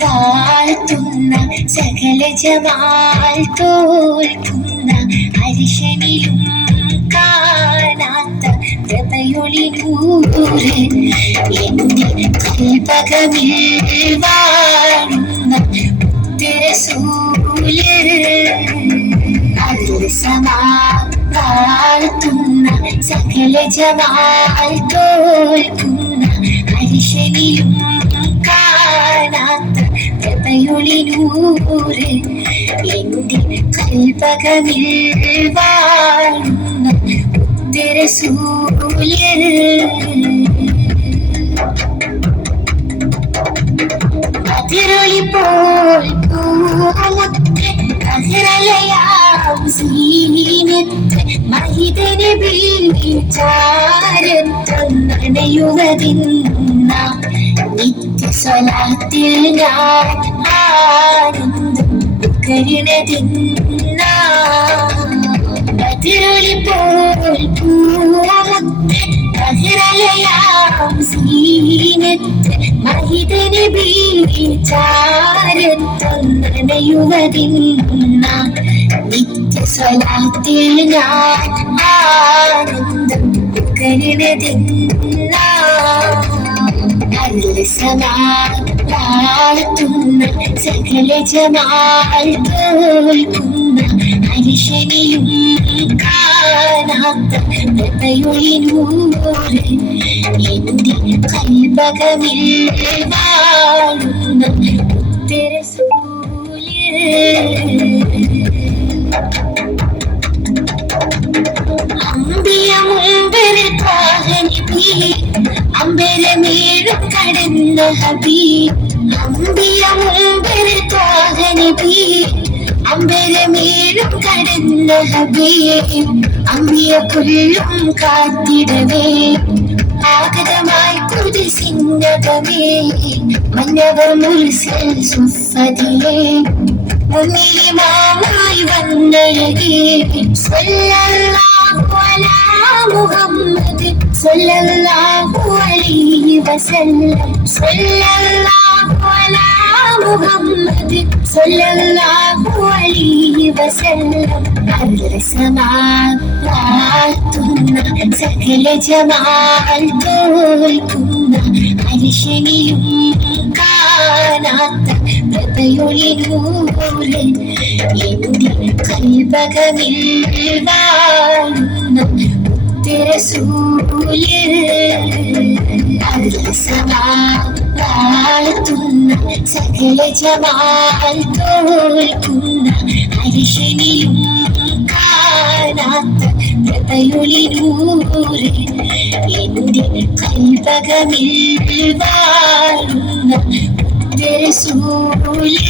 വാഴ്ത്തുന്ന സകല ജമാൽ തോൽക്കുന്ന അരിശനിലും കാണാത്ത പ്രഭയൊളിനൂറ് എന്റെ കൽപകമിൽ വാഴുന്ന ഉത്തരസൂല് വാഴ്ത്തുന്ന സകല ജമാൽ തോൽക്കുന്ന അരിശനിലും കാണാത്ത പ്രഭയൊളിനൂറ് എന്റെ കൽപകമിൽ വാഴുന്ന ഉത്തരസൂല് അതിരൊളിപ്പോൾ പൂമുത്ത് കതിരലയാം സീനത്ത് മഹിതനബി ചാരത്തണയുവതിന്ന നിത്യസ്വലാത്തിൽ ഞാൻ ആനന്ദം കരുണതിന്ന അതിരൊളിപ്പോൾ പൂമുത്ത് കതിരലയാം സീനത്ത് മഹിതനബി ചാരത്തണയുവതിന്ന നിത്യസ്വലാത്തിൽ ഞാൻ ആനന്ദം കരുണതിന്ന വാഴ്ത്തുന്ന സകല ജമാൽ തോൽക്കുന്ന അരിശനിലും കാണാത്ത പ്രഭയൊളിനൂറ് എന്റെ കൽപകമിൽ വാഴുന്ന ഉത്തരസൂല് അമ്പിയ മുമ്പര് ത്വാഹനബി അമ്പരമേഴും കടന്ന ഹബീ അമ്പിയ മുമ്പര് ത്വാഹനബി അമ്പരമേഴും കടന്ന ഹബീ അമ്പിയ പുല്ലും കാത്തിടവേ ആഗതമായി കുതിസിന്നതമേ മന്നവർ മുർസൽ സുഫദിയേ മുന്നിലിമാമായി വന്നഴകേ സല്ലല്ലാഹു അലാ മുഹമ്മദ് സല്ലല്ലാഹു അലൈഹി വസല്ലം സല്ലല്ലാഹു അലാ മുഹമ്മദ് സല്ലല്ലാഹു അലൈഹി വസല്ലം വാഴ്ത്തുന്ന സകല ജമാൽ തോൽക്കുന്ന അരിശനിലും കാണാത്ത പ്രഭയൊളിനൂറ് എന്റെ കൽപകമിൽ വാഴുന്ന ഉത്തരസൂല് വാഴ്ത്തുന്ന സകല ജമാൽ തോൽക്കുന്ന അരിശനിലും കാണാത്ത പ്രഭയൊളിനൂറ് എന്റെ കൽപകമിൽ വാഴുന്ന ഉത്തരസൂല്.